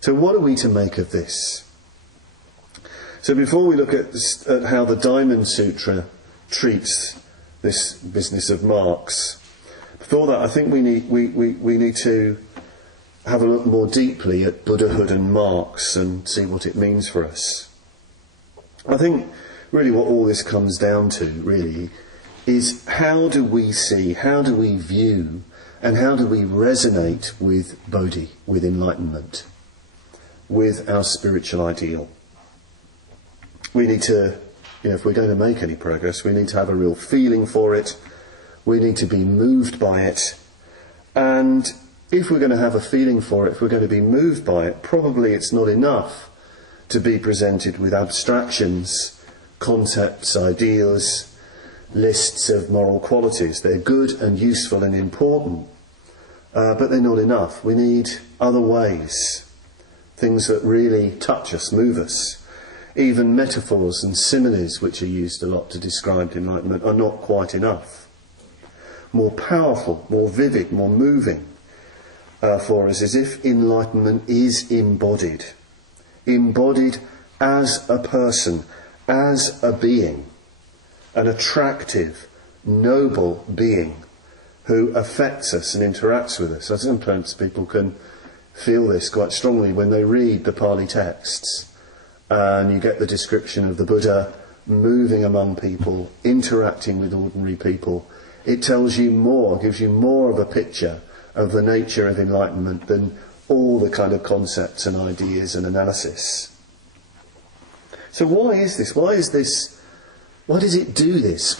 So what are we to make of this? So before we look at how the Diamond Sutra treats this business of marks, before that I think we need to have a look more deeply at Buddhahood and marks and see what it means for us. I think really what all this comes down to really is how do we see, how do we view, and how do we resonate with Bodhi, with enlightenment, with our spiritual ideal. We need to, if we're going to make any progress, we need to have a real feeling for it. We need to be moved by it. And if we're going to have a feeling for it, if we're going to be moved by it, probably it's not enough to be presented with abstractions, concepts, ideals, lists of moral qualities. They're good and useful and important, but they're not enough. We need other ways, things that really touch us, move us. Even metaphors and similes, which are used a lot to describe enlightenment, are not quite enough. More powerful, more vivid, more moving for us is if enlightenment is embodied. Embodied as a person, as a being, an attractive, noble being who affects us and interacts with us. Sometimes people can feel this quite strongly when they read the Pali texts. And you get the description of the Buddha moving among people, interacting with ordinary people. It tells you more, gives you more of a picture of the nature of enlightenment than all the kind of concepts and ideas and analysis. So why is this? Why does it do this?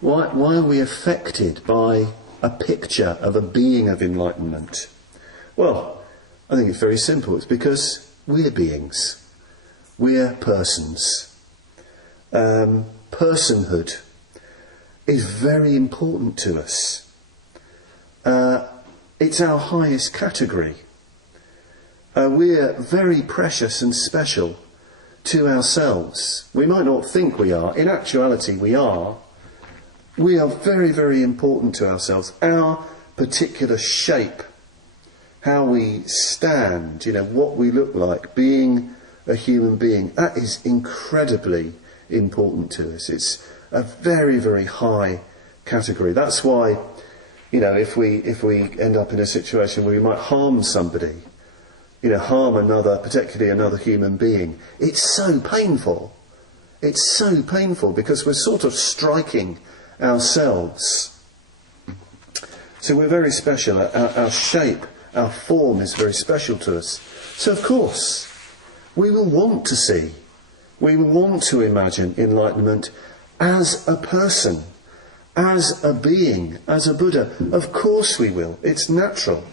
Why are we affected by a picture of a being of enlightenment? Well, I think it's very simple. It's because we're beings. We're persons. Personhood is very important to us. It's our highest category. We're very precious and special to ourselves. We might not think we are. In actuality, we are. We are very, very important to ourselves. Our particular shape, how we stand, what we look like, being a human being, that is incredibly important to us. It's a very, very high category. That's why, if we end up in a situation where we might harm somebody, harm another, particularly another human being, it's so painful. It's so painful because we're sort of striking ourselves. So we're very special. Our shape, our form is very special to us. So of course, we will want to see, we will want to imagine enlightenment as a person, as a being, as a Buddha. Of course we will. It's natural.